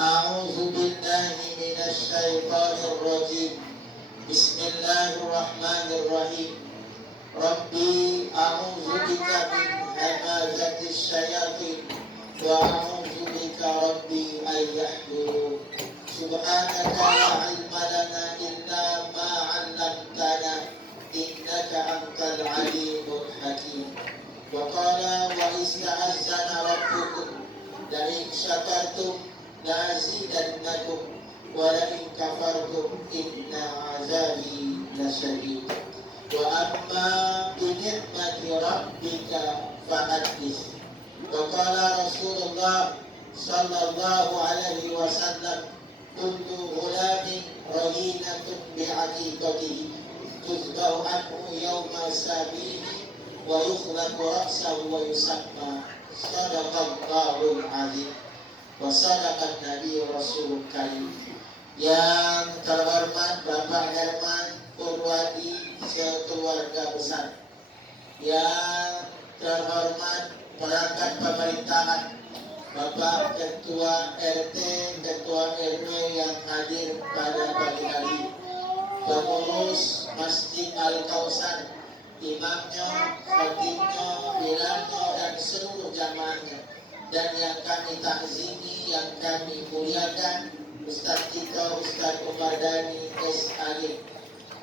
A'udzu billahi minasy syaithanir rajim. Bismillahirrahmanirrahim. Rabbi a'udzu bika min hamazatis syayatin wa a'udzu bika rabbi an yahdurun. Subhanaka la ilma lana illa ma 'allamtana innaka antal alimul hakim. Wa qala wa ista'azzana rabbukum la in syakartum la azidannakum wa la in kafartum inna 'azabi lasyadid. Wa amma bi ni'mati rabbika fahaddits. Wa qala Rasulullah sallallahu alaihi wasallam kullu ghulamin rahinatun bi'aqiqatihi tuzbahu anhu yawma sabihi wa yukhlaqu ra'sahu wa yusamma sadaqallahul azim wa sadaqan nabi rasul karim. Yang terhormat Bapak Herman Purwadi sekeluarga besar, yang terhormat perangkat pemerintahan, Bapak Ketua RT, Ketua RW yang hadir pada pagi hari, pengurus Masjid Al-Kausar, imamnya, khatibnya, bilalnya, dan seluruh jamaahnya, dan yang kami takzimi, yang kami muliakan, Ustaz kita, Ustaz Umar Dhani SAG,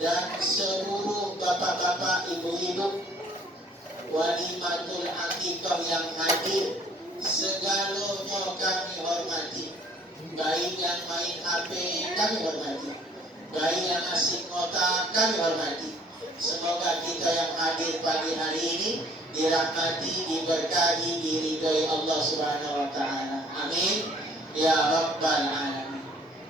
dan seluruh bapak-bapak, ibu-ibu, walimatul aqiqah yang hadir, segalanya kami hormati. Baik yang main HP kami hormati, baik yang asik nota kami hormati. Semoga kita yang hadir pagi hari ini dirahmati, diberkahi, diridhoi Allah Subhanahu wa taala. Amin ya rabbal alamin.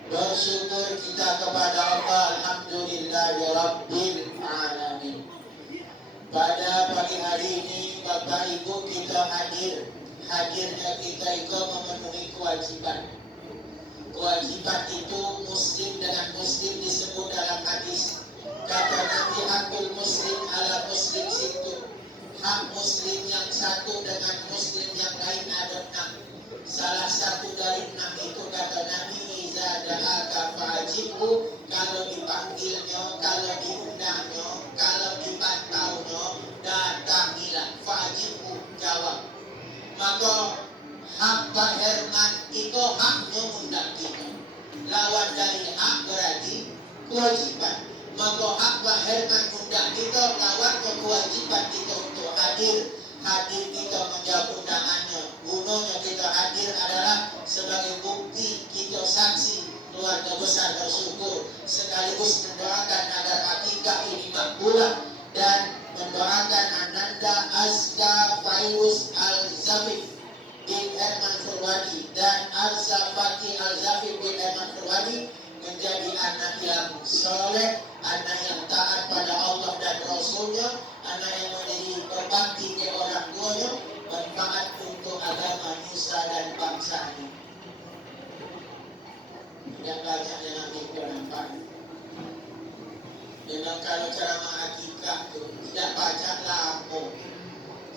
Bersyukur kita kepada Allah, alhamdulillahi rabbil alamin. Pada pagi hari ini Bapak Ibu kita hadir. Hadirnya kita itu memenuhi kewajiban. Kewajiban itu muslim dengan muslim disebut dalam hadis. Kata Nabi, hakul muslim ala muslim situ. Hak muslim yang satu dengan muslim yang lain ada 6. Salah satu dari 6 itu kata Nabi, iza da'aka fa'ajibhu, kalau dipanggilnya, kalau diundangnya, kalau dipantaunya, datangilah. Fa'ajibhu, jawab. Maka hak Pak Herman itu haknya undang kita. Lawan dari hak berarti kewajiban. Maka hak Pak Herman undang kita, lawan kewajiban kita untuk hadir. Hadir kita menjawab undangannya. Gunanya kita hadir adalah sebagai bukti kita saksi keluarga besar bersyukur, sekaligus mendoakan agar akikah ini makbulah dan mendoakan Ananda Azka Fairuz Al-Zafif bin Herman Purwadi dan Al-Zafati Al-Zafif bin Herman Purwadi menjadi anak yang soleh, anak yang taat pada Allah dan Rasulnya, anak yang menjadi berbakti ke orang tuanya, manfaat untuk agama nusa dan bangsa ini. Tidak baca dengan mimpi nampak. Memang kalau ceramah akikah itu tidak baca lama.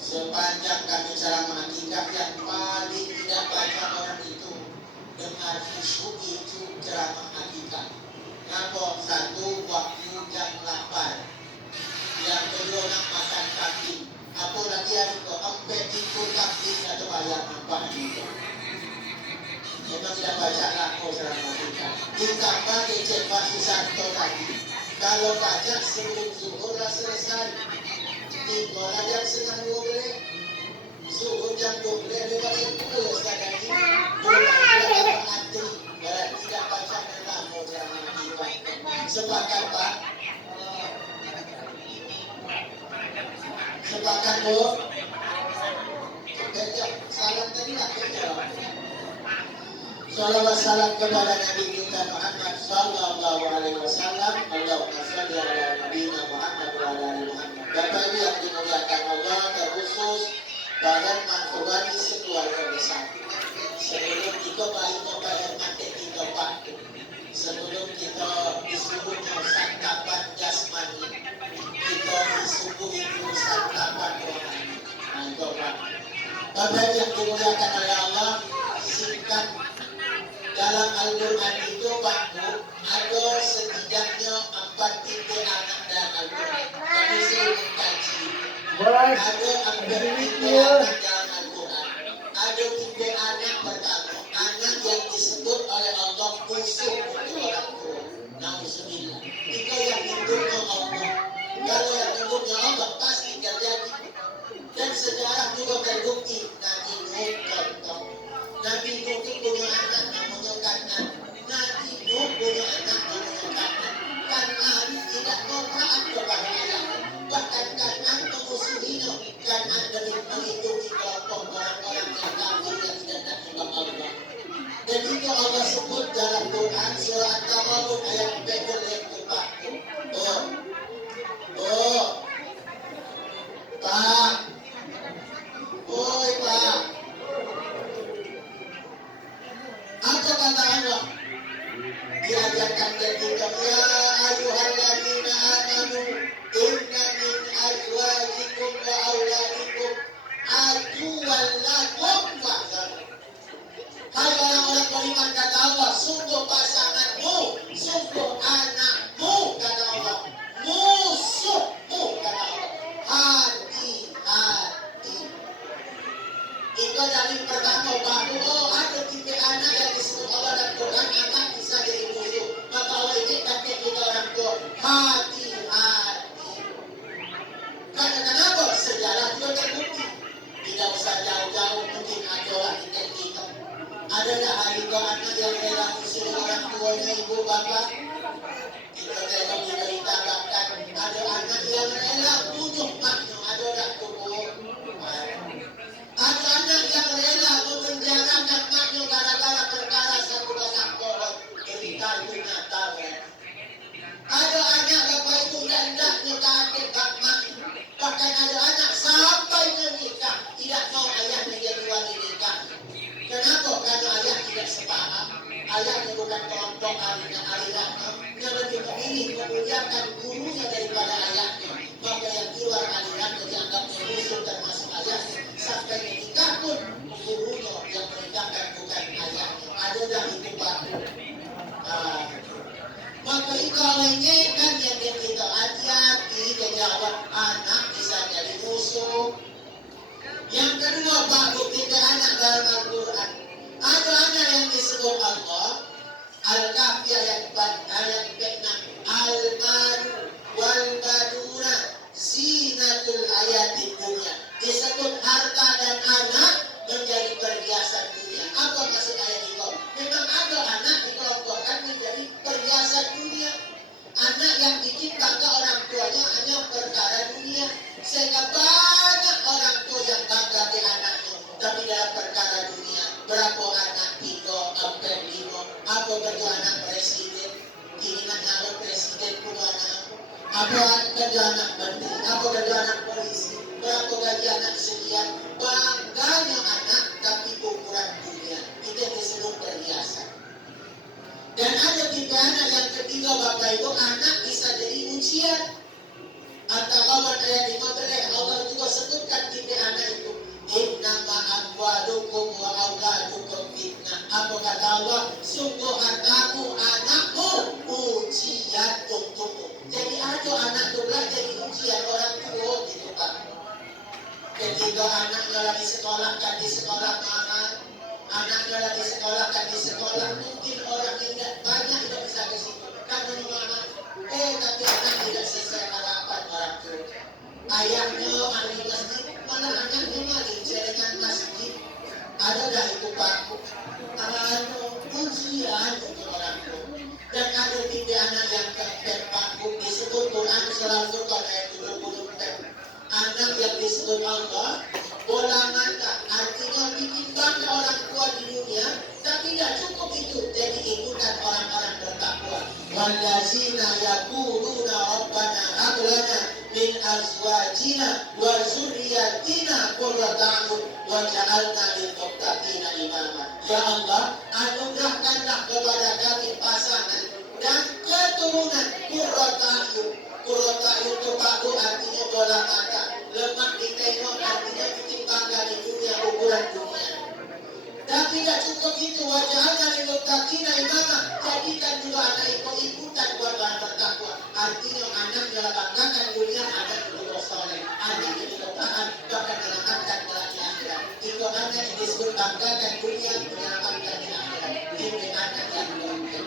Sepanjang kami ceramah akikah yang paling tidak baca orang itu dengar isu itu ceramah akikah. Nampak satu waktu jam 8. Yang kedua nak makan kambing. Apa lagi hari itu empet ikut kambing atau bayar apa itu. Memang tidak baca lama ceramah akikah. Ditambah kecek Pak Susanto tadi. Kalau baca sebelum zuhur dah selesai. Tiba jam setengah 12. Zuhur jam 12 lewat 10 sekarang ini. Mulai antri. Berarti tidak baca dan lama ceramah akikah. Sepakat Pak? Sepakat Bu? Salam tadi lah kejawab. Salawat salam kepada Nabi kita Muhammad sallallahu alaihi wasallam. Allahumma shalli ala nabiyina Muhammad wa ala ali Muhammad. Bapak Ibu yang dimuliakan Allah, terkhusus Pak Herman Purwadi sekeluarga besar. Sebelum kita baik Pak Herman kita Pak, sebelum kita disuruhnya santapan jasmani, kita disuguhi dulu santapan rohani. Nah itu Pak. Bapak yang dimuliakan oleh Allah, singkat dan dalam Al-Quran itu Pak Bu, ada setidaknya 4 tipe anak dalam Al-Quran. Kami sering mengkaji. Ada 4 tipe anak dalam Al-Quran. Ada tipe anak pertama, anak yang disebut oleh Allah musuh untuk orang tua. Nauzubillah. Itu yang hidupnya Allah. Kalau yang hidupnya Allah pasti terjadi. Dan sejarah juga terbukti. Nabi Nuh contoh. Nabi Nuh itu punya anak namanya Kanan. Nabi Nuh punya anak namanya Kanan. Kanan tidak mau taat kepada ayahnya. Bahkan Kanan memusuhinya. Kanan lebih mengikuti kelompok orang-orang yang kafir yang tidak menyembah Allah. Dan itu Allah sebut dalam Quran surah At-Taghabun ayat 44. Pak. Oi Pak. Apa kata Allah? Diajarkan ketika ya ayyuhalladzina amanu inna min azwajikum wa auladikum aduwwan lakum fahdzarun. Hai orang-orang beriman kata Allah, sungguh pasanganmu, sungguh anakmu kata Allah, musuhmu kata Allah. Hati-hati. Itu dari pertama bahwa ada tipe anak yang disebut Allah dan Quran akan bisa jadi musuh. Maka Allah ini kata kita orang tua, hati-hati. Karena kenapa? Sejarah juga terbukti. Tidak usah jauh-jauh, mungkin ada lah kita. Ada tak hari itu anak yang rela musuh orang tuanya ibu bapak? Kita tengok di berita bahkan ada anak yang rela bunuh maknya. Ada tak tubuh? Ada anak yang rela memenjarakan maknya gara-gara perkara satu batang pohon. Berita itu nyata kan? Ada anak bapak itu hendaknya kaget bak maknya. Bahkan ada anak sampai menikah tidak mau ayahnya jadi wali nikah. Kenapa? Karena ayah tidak sepaham. Ayahnya bukan kelompok aliran. Dia lebih memilih memuliakan gurunya daripada ayahnya. Maka yang keluar aliran dianggap musuh termasuk ayahnya. Sampai menikah pun gurunya yang menikahkan bukan ayahnya. Ada dah itu Pak. Maka ikawanya kan yang dia kita hati-hati kejawab anak bisa jadi musuh. Yang kedua Pak, bukti anak dalam Al-Quran. Ada anak yang disebut Allah Al-Kahfi ayat 6. Al-Madu wal-Baduna zinatul hayatid dunia. Disebut harta dan anak menjadi perhiasan dunia. Apa maksud ayat itu? Memang ada anak dikelompokkan menjadi perhiasan dunia. Anak yang bikin bangga orang tuanya hanya perkara dunia. Sehingga banyak orang tua yang bangga di anaknya. Tapi dalam perkara dunia, berapa anak 3, 4, 5, apa kerja anak presiden? Kiriman anak presiden punya anak. Apa kerja anak menteri? Apa kerja anak polisi? Berapa gaji anak sekian? Bangganya anak, tapi ukuran dunia. Itu disebut perhiasan. Dan ada tipe anak yang ketiga Bapak Ibu, anak bisa jadi ujian. At-Taghabun ayat 15 Allah juga sebutkan tipe anak itu. Innama amwalukum wa auladukum fitnah. Apa kata Allah? Sungguh hartamu, anakmu ujian untukmu. Jadi ada anak itu belajar jadi ujian orang tua gitu Pak. Ketika anaknya lagi sekolah kan di sekolah mahal. Anaknya lagi sekolah kan di sekolah. Mungkin orang yang tidak banyak tidak bisa ke situ. Kan mahal. Tapi anak tidak sesuai harapan orang tua. Ayahnya ahli masjid, malah anaknya lagi dengan masjid. Ada dah itu Pak. Ujian untuk orang tua. Dan ada tipe anak yang keempat Pak. Disebut Quran surah Al-Furqan ayat 24. Anak yang disebut Allah bola mata, artinya bikin bangga orang tua di dunia. Tapi tidak cukup itu. Jadi ikutan orang-orang bertakwa. Wallazina yaquluna rabbana hab lana min azwajina wa zurriyyatina qurrata a'yun waj'alna lil muttaqina imama. Ya Allah, anugerahkanlah kepada kami pasangan dan keturunan qurrata a'yun. Qurrata a'yun itu bagus artinya bola mata. Lemak ditengok artinya bikin bangga di dunia, ukuran dunia. Dan tidak cukup itu, wajahnya lilul takina imama, jadikan juga anak ikut-ikutan buat orang bertakwa. Artinya anak adalah banggakan dunia, anak berbuat soleh, anak yang didoakan bahkan menyelamatkan kelak di akhirat. Itu anak yang disebut banggakan dunia, menyelamatkan di akhirat. Ini anak yang didoakan.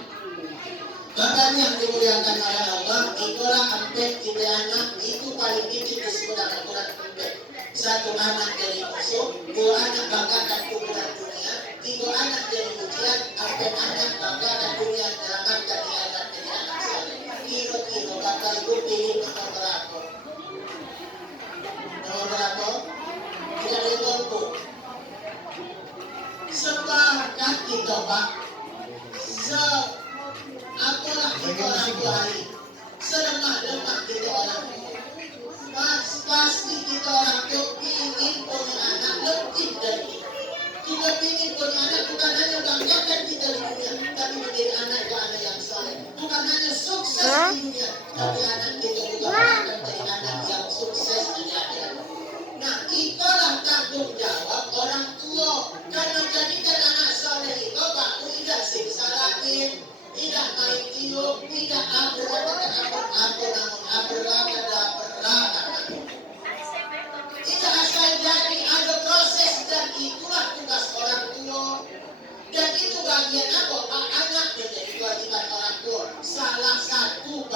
Bahkan yang dimuliakan oleh Allah, itulah ampek kita anak itu paling tinggi disebut dalam Al-Quran ampek. Satu anak dari musuh, dua anak banggakan kuburan dunia, tiga anak dari ujian, empat anak banggakan dunia menyelamatkan di akhirat dari anak soleh. Kira-kira Bapak Ibu pilih nomor berapa? Nomor berapa? Tidak ditunggu. Sepakat kita Pak. Apalah kita orang tua hari. Selemah-lemah kita orang tua. Pasti kita orang tua ingin punya anak lebih dari kita. Kita ingin punya anak bukan hanya banggakan kita di dunia, tapi menjadi anak itu anak yang soleh. Bukan hanya sukses di dunia, tapi anak kita juga akan menjadi anak yang sukses di akhirat. Nah, itulah tanggung jawab orang tua. Karena menjadikan anak soleh itu baku tidak siksa lagi, tidak main tiup, tidak tidak asal jadi, ada proses dan itulah tugas orang tua. Dan itu bagian apa? Anak menjadi kewajiban orang tua. Salah satu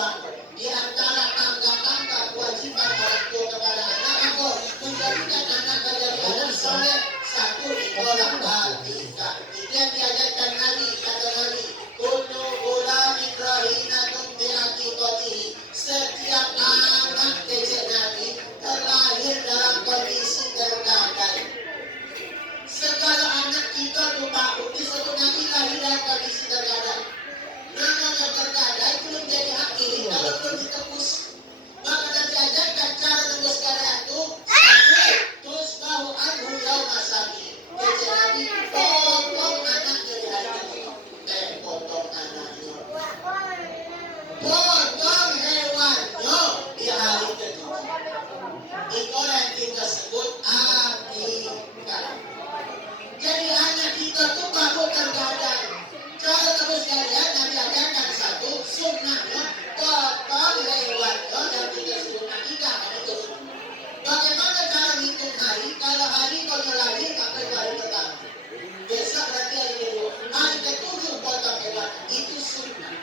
di antara tangga-tangga kewajiban orang tua kepada anak apa? Menjadikan anak menjadi anak soleh. Satu sekolah batika. Itu yang diajarkan Nabi, kata Nabi. Kullu ghulamin rahinatun bi'aqiqatihi. Setiap anak kecil Nabi terlahir dalam kondisi tergadai. Segala anak kita tuh Pak, disebut Nabi lahir dalam kondisi tergadai. Namanya tergadai belum jadi akhir kalau belum ditebus. Maka Nabi ajarkan cara tebus keadaan itu satu, terus bahu anhu yauma sabi. Kecil Nabi potong anak dari hari kedua. Potong anaknya. Potong hewannya di hari kedua. Itulah yang kita sebut akikah. Jadi anak kita tuh baru tergadai. Cara terus kalian Nabi ajarkan satu sunnahnya potong hewannya dan kita sebut akikah. Bagaimana cara hitung hari? Kalau hari kau lahir maka hari pertama. Besok berarti hari kedua. Hari ketujuh potong hewan itu sunnah.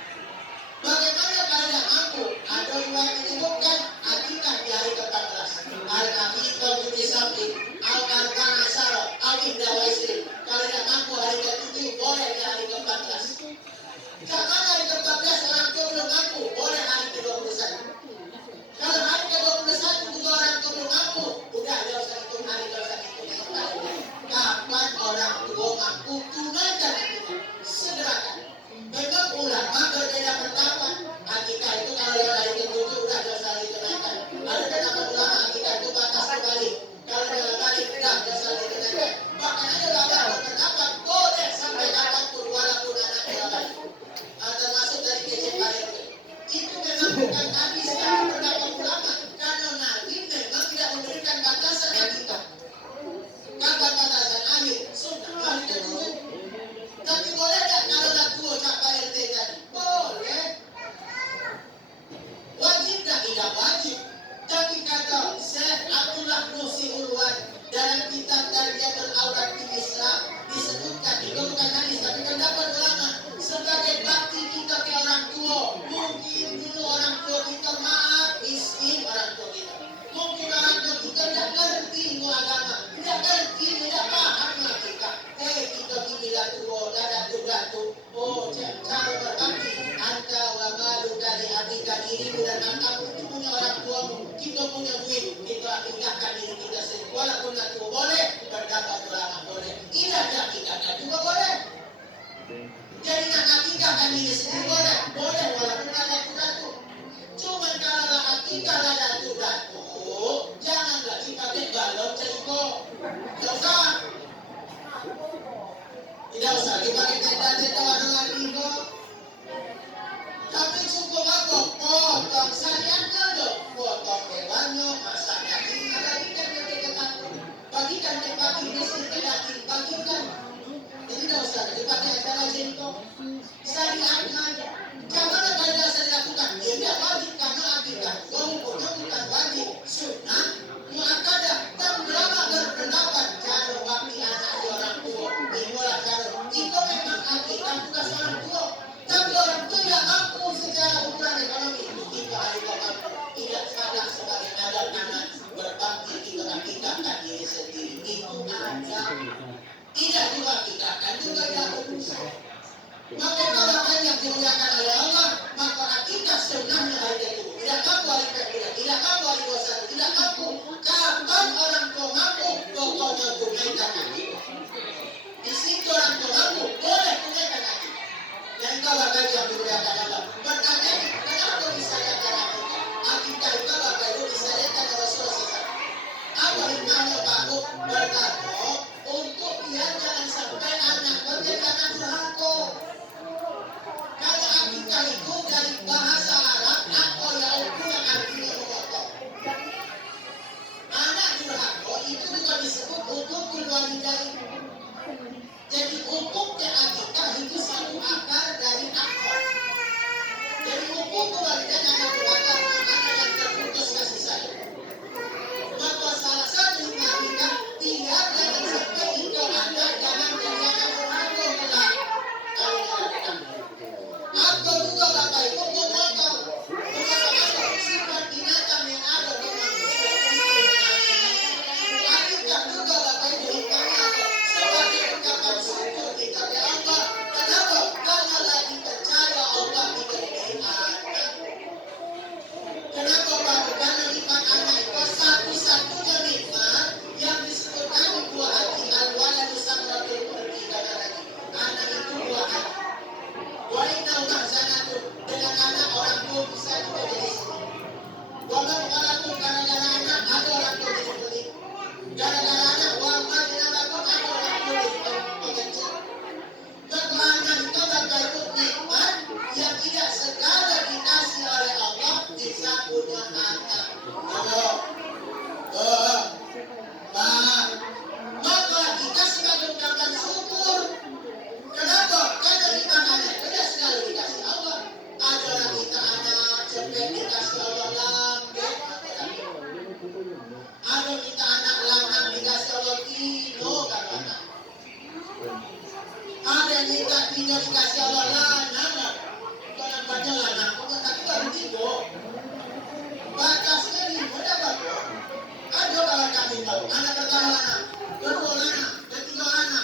Bagaimana kalau tidak mampu? Ada riwayat menyebutkan akikah di hari ke-14. Al-Aqiqah di samping Al-Qarqan Asara Al-Indah Waisri. Kalau tidak mampu hari ke-7 boleh di hari ke-14. Karena hari ke-14 orang tua belum mampu, boleh hari ke-21. Kalau hari ke-21 juga orang tua belum mampu, udah dia usah hitung hari, dia usah hitung kembali. Kapan orang tua mampu tunaikan akikah? Segerakan. Memang ulama berbeda pendapat. Akikah itu kalau yang hari ke-7 udah dia usah ditunaikan. Ada pendapat ulama akikah itu batas kembali. Kalau dia balik udah dia usah ditunaikan. Bahkan ada ulama berpendapat boleh sampai kapanpun walaupun anak dia balik. Termasuk dari kecil balik. Itu memang bukan Nabi sekali pendapat ulama. Karena Nabi memang tidak memberikan batasan akikah. Kapan batasan akhir? Sunnah hari ke-7. Tapi boleh tak kalau dah tua capai RT tadi? Boleh. Wajib tak? Tidak wajib. Tapi kata Syekh Abdullah Nusi Ulwan dalam kitab Tarbiyatul Aulad di Islam disebutkan, itu bukan hadis tapi pendapat ulama, sebagai bakti kita ke orang tua. Mungkin dulu orang tua kita maaf miskin orang tua kita. Mungkin orang tua kita tidak ngerti ilmu agama, tidak ngerti, tidak paham kita. Kita inilah tua, datu. Oh, cara berbakti anta wa malu dari abika dirimu dan angkamu itu punya orang tuamu. Kita punya duit, kita akikahkan diri kita sendiri. Walaupun tidak tua boleh, berdapat ulama boleh. Tidak akikahkan juga boleh. Jadi nak akikahkan diri sendiri boleh, walaupun ada datu. Cuma kalau akikah ada datu, janganlah dipakai balon ceko. Tidak usah dipakai tenda-tenda warna biru. Tapi cukup apa? Potong syariatnya dong. Potong hewannya, masak daging, bagikan ke tetangga, bagikan ke bagi miskin, ke yatim, bagikan. itu syariatnya aja. Jangan ada dasar dilakukan. Dia wajib karena akidah. Hukumnya bukan wajib, sunnah, muakkadah. Dan ulama berpendapat cara waktu anak orang tua, inilah cara. Itu memang akidah bukan orang tua. Tapi orang tua tidak mampu secara ukuran ekonomi. Itu akidah tidak salah sebagai adat anak berbakti kita akidahkan diri sendiri. Itu ada. Tidak juga kita akan juga dilakukan. Maka kalau banyak dimuliakan oleh Allah, maka akidah sunnahnya hari itu. Tidak mampu hari kedua, tidak mampu hari dosa, tidak mampu. Kapan orang tua mampu, pokoknya tunaikan akidah. Di situ orang tua mampu, boleh tunaikan akidah. Dan kalau banyak dimuliakan Allah, bertanya, kenapa disayangkan akidah? Akidah itu apa itu disayangkan Rasulullah SAW. Apa hikmahnya bagus berkata, untuk dia jangan sampai anak menjadi anak durhaka. Kalau akidah itu dari bahasa Arab atau Yahudi yang artinya memotong. Anak durhaka itu juga disebut hukukul walidain. Jadi hukuknya akidah itu satu akar dari akar. Jadi hukukul walidain anak durhaka anak yang terputus kasih sayang. Maka salah satu hikmah dia jangan sampai itu anak jangan jadi anak durhaka kelak. Atau juga Bapak Ibu memotong sifat binatang yang ada di manusia. Akidah juga Bapak Ibu hikmahnya sebagai ungkapan syukur kita kepada Allah. Kenapa? Karena lagi percaya Allah diberi anak. Kenapa Pak? Karena nikmat anak itu satu-satunya nikmat yang disebutkan di dua hati al-waladu samratul qurbi kata lagi. Anak itu dua hati. Wa'inna mahzanatu dengan anak orang tua bisa juga jadi sedih. Wa'man qalatun gara-gara anak ada orang tua jadi pelit. Gara-gara anak wa'man dinamakan ada orang tua jadi pengecut. Maka anak itu bakal ikut nikmat yang tidak segala dikasih oleh Allah bisa punya anak. Halo. Pak. Maka kita sebagai ungkapan syukur. Kenapa? Karena kita anak tidak sekali dikasih Allah. Ada orang kita anak cepet dikasih Allah lambat. Ada kita anak lanang dikasih Allah kilo kan anak. Ada kita kilo dikasih Allah lanang.